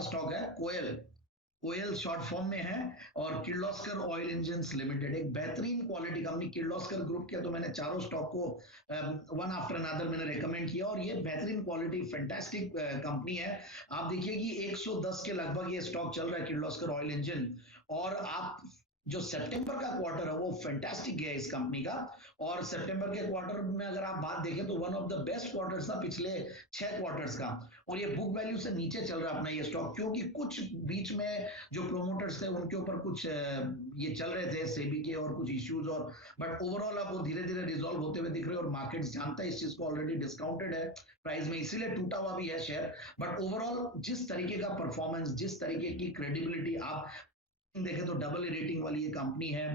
अच्छा स्टॉक है कोयल। कोयल short form में है और किर्लोस्कर ऑयल इंजन्स लिमिटेड एक बेहतरीन क्वालिटी कंपनी। किर्लोस्कर ग्रुप के तो मैंने चारों स्टॉक को वन आफ्टर अनदर मैंने रेकमेंड किया और ये बेहतरीन क्वालिटी फैंटास्टिक कंपनी है। आप देखिए कि 110 के लगभग ये स्टॉक चल रहा है किर्लोस्कर ऑयल इंजन। और आप जो सितंबर का क्वार्टर है वो फैंटास्टिक गया इस कंपनी का। और सितंबर के क्वार्टर में अगर आप बात देखें तो one of the best quarters था पिछले 6 क्वार्टर्स का। और ये बुक वैल्यू से नीचे चल रहा है अपना ये स्टॉक, क्योंकि कुछ बीच में जो प्रोमोटर्स थे उनके ऊपर कुछ ये चल रहे थे सेबी के और कुछ इश्यूज, और बट ओवरऑल अब वो धीरे धीरे रिजॉल्व होते हुए दिख रहे हैं और मार्केट जानता है इस चीज को, ऑलरेडी डिस्काउंटेड है प्राइस में, इसीलिए टूटा हुआ भी है शेयर। बट ओवरऑल जिस तरीके का परफॉर्मेंस, जिस तरीके की क्रेडिबिलिटी आप देखें तो डबल रेटिंग वाली ये कंपनी है।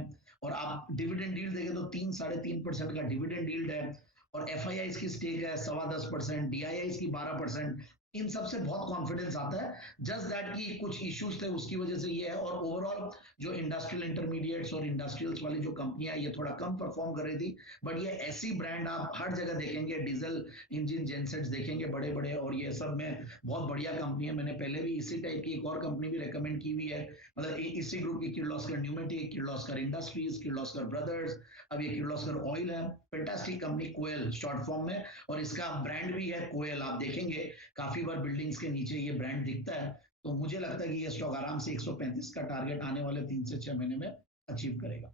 और आप डिविडेंड यील्ड देखें तो 3-3.5% का डिविडेंड यील्ड है। और एफआईआई की स्टेक है 10.25%, डीआईआई की 12%। इन सबसे बहुत कॉन्फिडेंस आता है। जस्ट दैट की कुछ इश्यूज थे उसकी वजह से ये है। और ओवरऑल जो इंडस्ट्रियल इंटरमीडिएट्स और इंडस्ट्रियल्स वाली जो कंपनियां ये थोड़ा कम परफॉर्म कर रही थी। बट ये ऐसी ब्रांड आप हर जगह देखेंगे, डीजल इंजन जेनसेट्स देखेंगे बड़े बड़े, और ये सब में बहुत बढ़िया कंपनी है। मैंने पहले भी इसी टाइप की एक और कंपनी भी रेकमेंड की हुई है, मतलब इसी ग्रुप की, Kirloskar pneumatic, Kirloskar industries, Kirloskar brothers, अब ये किर्लोस्कर ऑयल है। फैंटास्टिक कंपनी कोयल शॉर्ट फॉर्म में, और इसका ब्रांड भी है कोयल। आप देखेंगे काफी बार बिल्डिंग्स के नीचे ये ब्रांड दिखता है। तो मुझे लगता है कि ये स्टॉक आराम से 135 का टारगेट आने वाले 3 से 6 महीने में अचीव करेगा।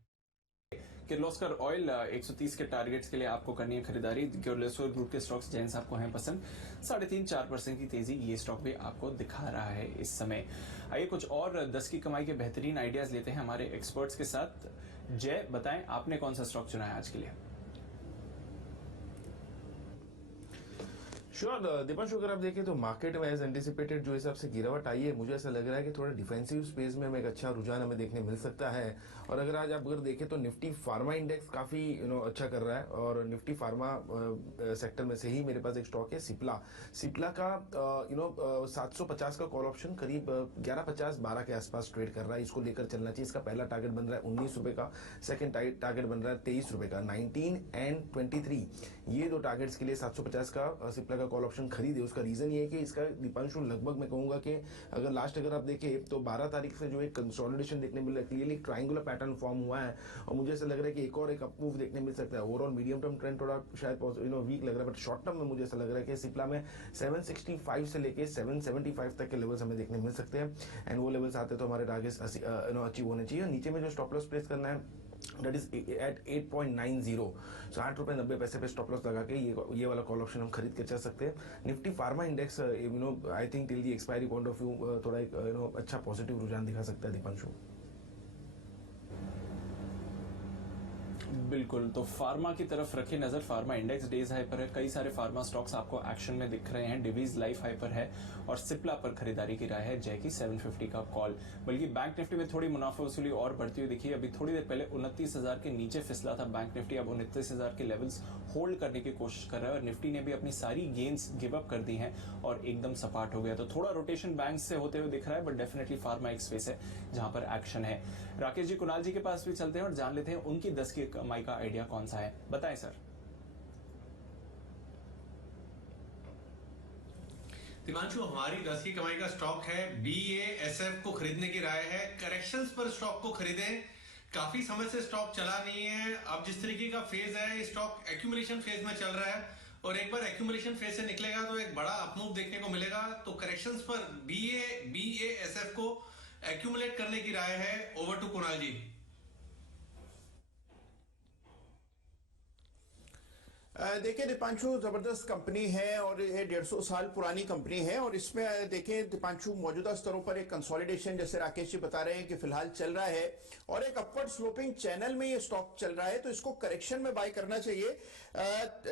किर्लोस्कर ऑयल 130 के टारगेट्स के लिए आपको करनी है खरीदारी। किर्लोस्कर ग्रुप के स्टॉक्स जैन आपको हैं पसंद। 3.5-4% की तेजी ये स्टॉक भी आपको दिखा रहा है इस समय। आइए कुछ और 10 की कमाई के बेहतरीन आइडियाज लेते हैं हमारे एक्सपर्ट्स के साथ। जय, बताएं आपने कौन सा स्टॉक चुना है आज के लिए? श्योर दीपांशु, अगर आप देखें तो मार्केट में एज एंटिसिपेटेड जो हिसाब से गिरावट आई है, मुझे ऐसा लग रहा है कि थोड़ा डिफेंसिव स्पेस में हमें एक अच्छा रुझान हमें देखने मिल सकता है। और अगर आज आप अगर देखें तो निफ्टी फार्मा इंडेक्स काफ़ी अच्छा कर रहा है। और निफ्टी फार्मा सेक्टर में से ही मेरे पास एक स्टॉक है सिप्ला। सिप्ला का 750 का कॉल ऑप्शन करीब 11.50-12 के आसपास ट्रेड कर रहा है। इसको लेकर चलना चाहिए। इसका पहला टारगेट बन रहा है 19 रुपये का, सेकेंड टारगेट बन रहा है 23 रुपये का। 19 एंड 23 ये दो टारगेट्स के लिए 750 का सिप्ला का कॉल ऑप्शन खरीदे। उसका रीजन ये है कि इसका दीपांशु लगभग मैं कहूंगा कि अगर आप देखें तो 12 तारीख से जो एक कंसोलिडेशन देखने मिल रहा है, क्लियरली ट्रायंगुलर पैटर्न फॉर्म हुआ है। और मुझे ऐसा लग रहा है कि एक अप मूव देखने मिल सकता है। ओवरऑल मीडियम टर्म ट्रेंड थोड़ा शायद वीक लग रहा है, बट शॉर्ट टर्म में मुझे ऐसा लग रहा है कि सिप्ला में 765 से लेके 775 तक के लेवल्स हमें देखने मिल सकते हैं। एंड वो लेवल्स आते तो हमारे टारगेट्स अचीव होने चाहिए। नीचे में जो स्टॉप लॉस प्लेस करना है दैट इज एट 8.90, 60 रुपये 90 पैसे पे स्टॉप लॉस लगा के ये वाला कॉल ऑप्शन हम खरीद के चल सकते हैं। Nifty pharma index I think till the expiry point of view थोड़ा एक अच्छा पॉजिटिव रुझान दिखा सकता है दीपांशु। बिल्कुल, तो फार्मा की तरफ रखिए नजर। फार्मा इंडेक्स डेज हाई पर है। कई सारे फार्मा स्टॉक्स आपको एक्शन में दिख रहे हैं। डिवीज लाइफ हाई पर है और सिप्ला पर खरीदारी की राय है जय की 750 का कॉल। बल्कि बैंक निफ्टी में थोड़ी मुनाफा वसूली और बढ़ती हुई दिखी। अभी थोड़ी देर पहले 29,000 के नीचे फिसला था बैंक निफ्टी, अब 29,000 के लेवल्स होल्ड करने की कोशिश कर रहा है। और निफ्टी ने भी अपनी सारी गेन्स गिव अप कर दी हैं और एकदम सपाट हो गया। तो थोड़ा रोटेशन बैंक से होते हुए दिख रहा है, बट डेफिनेटली फार्मा एक स्पेस है जहां पर एक्शन है। राकेश जी, कुणाल जी के पास भी चलते हैं और जान लेते हैं उनकी 10 की कमाई का आइडिया कौन सा है। बताएं सर। दिपांशु, हमारी 10 की कमाई का स्टॉक है BASF को खरीदने की राय है। करेक्शंस पर स्टॉक को खरीदें। काफी समय से स्टॉक चला नहीं है। अब जिस तरीके का फेज है, स्टॉक एक्यूमुलेशन फेज में चल रहा है और एक बार एक्यूमुलेशन फेज से निकलेगा तो एक बड़ा अपमूव देखने को मिलेगा। तो करेक्शंस पर BASF को एक्यूमुलेट करने की राय है। ओवर टू कुणाल जी। देखिए दीपांशु, जबरदस्त कंपनी है और ये 150 साल पुरानी कंपनी है। और इसमें देखें दीपांशु, मौजूदा स्तरों पर एक कंसोलिडेशन जैसे राकेश जी बता रहे हैं कि फिलहाल चल रहा है और एक अपवर्ड स्लोपिंग चैनल में ये स्टॉक चल रहा है, तो इसको करेक्शन में बाय करना चाहिए।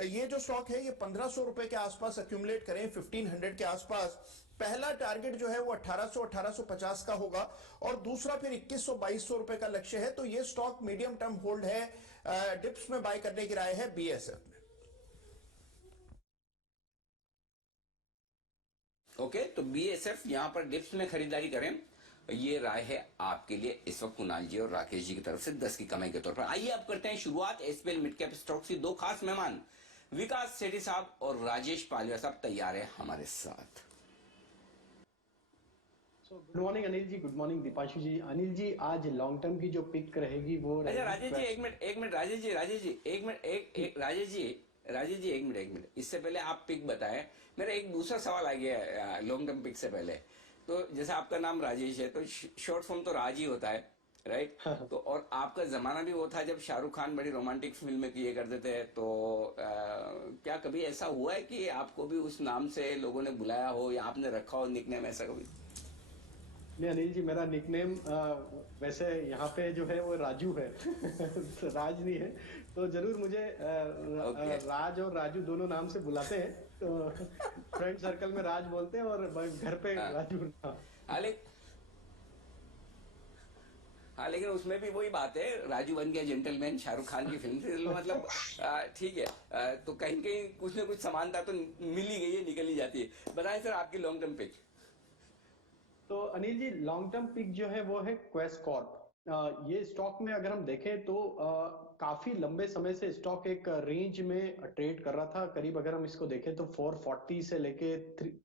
ये जो स्टॉक है ये 1500 रुपए के आसपास एक्यूमुलेट करें, 1500 के आसपास। पहला टारगेट जो है वो 1800-1850 का होगा और दूसरा फिर 2100-2200 रुपए का लक्ष्य है। तो ये स्टॉक मीडियम टर्म होल्ड है। डिप्स में बाय करने की राय है BASF में। ओके, तो BASF यहां पर डिप्स में खरीदारी करें, ये राय है आपके लिए इस वक्त कुणाल जी और राकेश जी की तरफ से 10 की कमाई के तौर पर। आइए अब करते हैं शुरुआत SPL मिड कैप स्टॉक्स की। दो खास मेहमान विकास सेठी साहब और राजेश पालिया साहब तैयार है हमारे साथ। Good morning Anil ji, good morning Deepanshu जी। अनिल जी, आज लॉन्ग टर्म की जो पिक रहेगी वो अच्छा रहेगी राजेश जी एक मिनट राजेश जी एक मिनट एक राजेश जी एक मिनट इससे पहले आप पिक बताएं। मेरा एक दूसरा सवाल आ गया लॉन्ग टर्म पिक से पहले। तो जैसे आपका नाम राजेश है तो शॉर्ट फॉर्म तो राज ही होता है, राइट? तो और आपका जमाना भी वो था जब शाहरुख खान बड़ी रोमांटिक फिल्में किए करते थे। तो क्या कभी ऐसा हुआ है कि आपको भी उस नाम से लोगों ने बुलाया हो या आपने रखा हो निकनेम ऐसा कभी? नहीं अनिल जी, मेरा निकनेम वैसे यहाँ पे जो है वो राजू है राज नहीं है। तो जरूर मुझे राज और राजू दोनों नाम से बुलाते हैं। तो फ्रेंड सर्कल में राज बोलते हैं और घर पे राजू। हाँ लेकिन उसमें भी वही बात है, राजू बन गया जेंटलमैन शाहरुख खान की फिल्म से, मतलब ठीक है। तो कहीं कहीं कुछ ना कुछ समानता तो मिल ही गई है, निकल ही जाती है। बताएं सर आपकी लॉन्ग टर्म पिक। तो Anil ji, long term pick जो है वो है क्वेस्ट कॉर्प। ये स्टॉक में अगर हम देखें तो काफी लंबे समय से स्टॉक एक रेंज में ट्रेड कर रहा था। करीब अगर हम इसको देखें तो 440 से लेके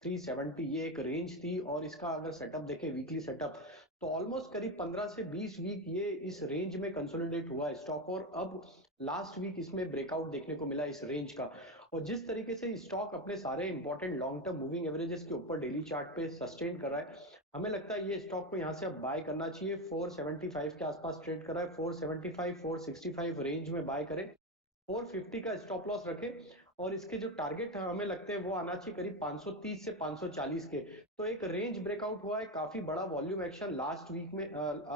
370 ये एक रेंज थी। और इसका अगर सेटअप देखें, वीकली सेटअप, तो ऑलमोस्ट करीब 15 से 20 वीक ये इस रेंज में कंसोलिडेट हुआ है स्टॉक। और अब लास्ट वीक इसमें ब्रेकआउट देखने को मिला इस रेंज का। और जिस तरीके से स्टॉक अपने सारे important long term moving averages के ऊपर डेली चार्ट पे सस्टेन कर रहा है, हमें लगता है ये स्टॉक को यहाँ से अब बाय करना चाहिए। 475 के आसपास ट्रेड कर रहा है, 475 465 रेंज में बाय करें। 450 का स्टॉप लॉस रखें। और इसके जो टारगेट हमें लगते हैं वो आना चाहिए करीब 530 से 540 के। तो एक रेंज ब्रेकआउट हुआ है, काफी बड़ा वॉल्यूम एक्शन लास्ट वीक में,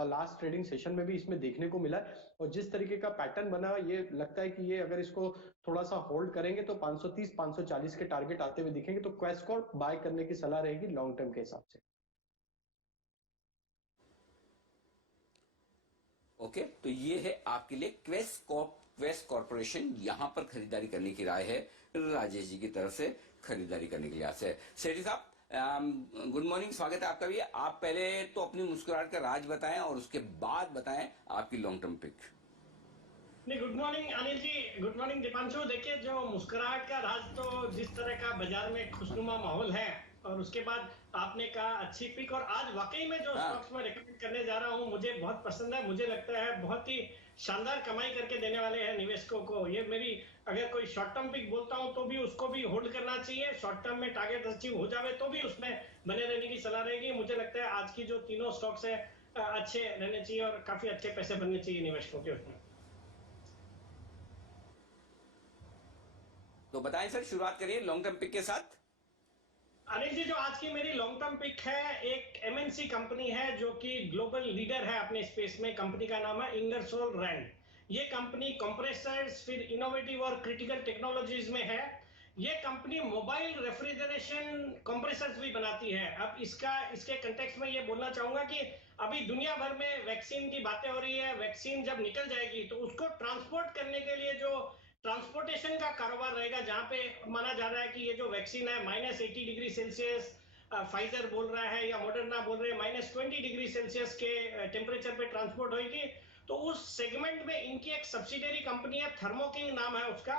लास्ट ट्रेडिंग सेशन में भी इसमें देखने को मिला है। और जिस तरीके का पैटर्न बना है, ये लगता है कि ये अगर इसको थोड़ा सा होल्ड करेंगे तो 530 540 के टारगेट आते हुए दिखेंगे। तो क्वेस्ट कॉर्प बाय करने की सलाह रहेगी लॉन्ग टर्म के हिसाब से। ओके, तो ये है आपके लिए क्वेस्ट कॉर्पोरेशन, यहां पर खरीदारी करने की राय है राजेश जी की तरफ से, खरीदारी करने के लिए आपसे। सेठी साहब गुड मॉर्निंग, स्वागत है आपका भी। आप पहले तो अपनी मुस्कुराहट का राज बताएं और उसके बाद बताएं आपकी लॉन्ग टर्म पिक। नहीं, good morning Anil ji, good morning Deepanshu. देखिए, जो मुस्कुराहट का राज, तो जिस तरह का बाजार में खुशनुमा माहौल है और उसके बाद आपने कहा अच्छी पिक, और आज वाकई में जो स्टॉक्स में रेकमेंड करने जा रहा हूं मुझे बहुत पसंद है। मुझे लगता है बहुत ही शानदार कमाई करके देने वाले हैं निवेशकों को। ये मेरी, अगर कोई शॉर्ट टर्म पिक बोलता हूं तो भी उसको भी होल्ड करना चाहिए। शॉर्ट टर्म में टारगेट अचीव हो जावे तो भी उसमें बने रहने की सलाह रहेगी। मुझे लगता है आज की जो तीनों स्टॉक्स है अच्छे रहने चाहिए और काफी अच्छे पैसे बनने चाहिए निवेशकों के उसमें। तो बताएं सर, शुरुआत करिए लॉन्ग टर्म पिक के साथ। अनिल जी, जो आज की मेरी लॉन्ग टर्म पिक है, एक एमएनसी कंपनी है जो कि ग्लोबल लीडर है अपने स्पेस में। कंपनी का नाम है इंगरसोल रैंड। ये कंपनी कंप्रेसर्स, फिर इनोवेटिव और क्रिटिकल टेक्नोलॉजीज में है। ये कंपनी मोबाइल रेफ्रिजरेशन कंप्रेसर्स भी बनाती है। अब इसके कंटेक्स्ट में ये बोलना चाहूंगा कि अभी दुनिया भर में वैक्सीन की बातें हो रही है। वैक्सीन जब निकल जाएगी तो उसको ट्रांसपोर्ट करने के लिए जो ट्रांसपोर्टेशन का कारोबार रहेगा, जहां पे माना जा रहा है कि ये जो वैक्सीन है -80 डिग्री सेल्सियस, फाइजर बोल रहा है या मॉडर्ना बोल रहे हैं -20 डिग्री सेल्सियस के टेम्परेचर पे ट्रांसपोर्ट होगी। तो उस सेगमेंट में इनकी एक सब्सिडरी कंपनी है, थर्मोकिंग नाम है उसका,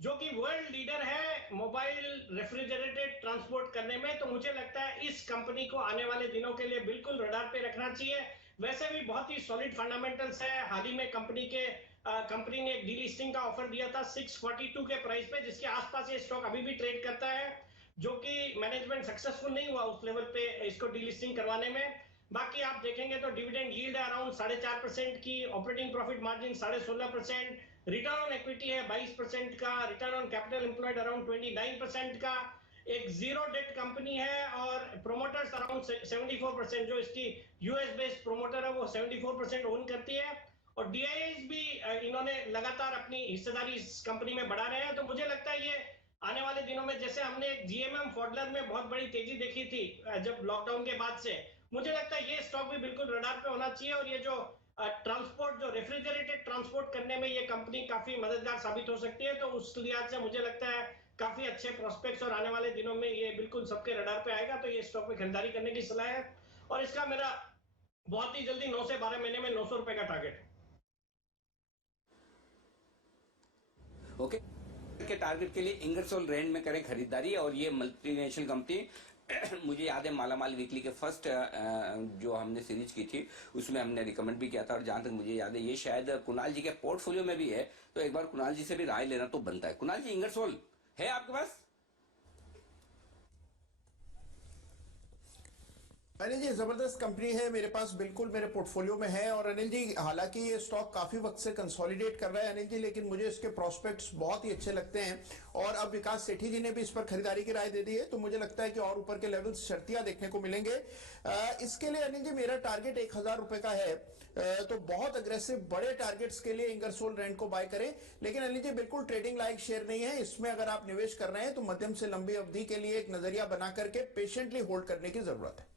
जो कि वर्ल्ड लीडर है मोबाइल रेफ्रिजरेटेड ट्रांसपोर्ट करने में। तो मुझे लगता है इस कंपनी को आने वाले दिनों के लिए बिल्कुल रडार पे रखना चाहिए। वैसे भी बहुत ही सॉलिड फंडामेंटल्स है। हाल ही में कंपनी ने एक डीलिस्टिंग का ऑफर दिया था 642 के प्राइस पे, जिसके आसपास ये स्टॉक अभी भी ट्रेड करता है, जो कि मैनेजमेंट सक्सेसफुल नहीं हुआ उस लेवल पे इसको डीलिस्टिंग करवाने में। बाकी आप देखेंगे तो डिविडेंड यील्ड है अराउंड 4.5% की, operating profit margin 16.5%, return on equity है 22% का, return on capital employed around 29% का, एक जीरो डेट कंपनी है और प्रोमोटर्स अराउंड 74%, जो इसकी यूएस बेस्ड प्रोमोटर है वो 74% ओन करती है। और डीआईएस भी इन्होंने लगातार अपनी हिस्सेदारी इस कंपनी में बढ़ा रहे हैं। तो मुझे लगता है ये आने वाले दिनों में, जैसे हमने जीएमएम फॉडलर में बहुत बड़ी तेजी देखी थी जब लॉकडाउन के बाद से, मुझे लगता है ये स्टॉक भी बिल्कुल रडार पे होना चाहिए। और ये जो ट्रांसपोर्ट, जो रेफ्रिजरेटेड ट्रांसपोर्ट करने में ये कंपनी काफी मददगार साबित हो सकती है। तो उस लिहाज से मुझे लगता है काफी अच्छे प्रोस्पेक्ट्स, और आने वाले दिनों में ये बिल्कुल सबके रडार पे आएगा। तो ये स्टॉक में खरीदारी करने की सलाह है। और इसका मेरा बहुत ही जल्दी 9 से 12 महीने में 900 रुपए का टारगेट है। ओके, के टारगेट के लिए इंगरसोल रैंड में करें खरीदारी। और ये मल्टीनेशनल कंपनी मुझे याद है मालामाल वीकली के फर्स्ट जो हमने सीरीज की थी उसमें हमने रिकमेंड भी किया था, और जहां तक मुझे याद है ये शायद कुणाल जी के पोर्टफोलियो में भी है, तो एक बार कुणाल जी से भी राय लेना तो बनता है। कुणाल जी, इंगरसोल है आपके पास? अनिल जी, जबरदस्त कंपनी है, मेरे पास बिल्कुल मेरे पोर्टफोलियो में है। और अनिल जी, हालांकि ये स्टॉक काफी वक्त से कंसोलिडेट कर रहा है अनिल जी, लेकिन मुझे इसके प्रोस्पेक्ट्स बहुत ही अच्छे लगते हैं। और अब विकास सेठी जी ने भी इस पर खरीदारी की राय दे दी है, तो मुझे लगता है कि और ऊपर के लेवल्स शर्तियां देखने को मिलेंगे। इसके लिए अनिल जी मेरा टारगेट 1000 रुपए का है, तो बहुत अग्रेसिव बड़े टारगेट्स के लिए इंगरसोल रैंड को बाय करें। लेकिन अनिल जी बिल्कुल ट्रेडिंग लायक शेयर नहीं है, इसमें अगर आप निवेश कर रहे हैं तो मध्यम से लंबी अवधि के लिए एक नजरिया बना करके पेशेंटली होल्ड करने की जरूरत है।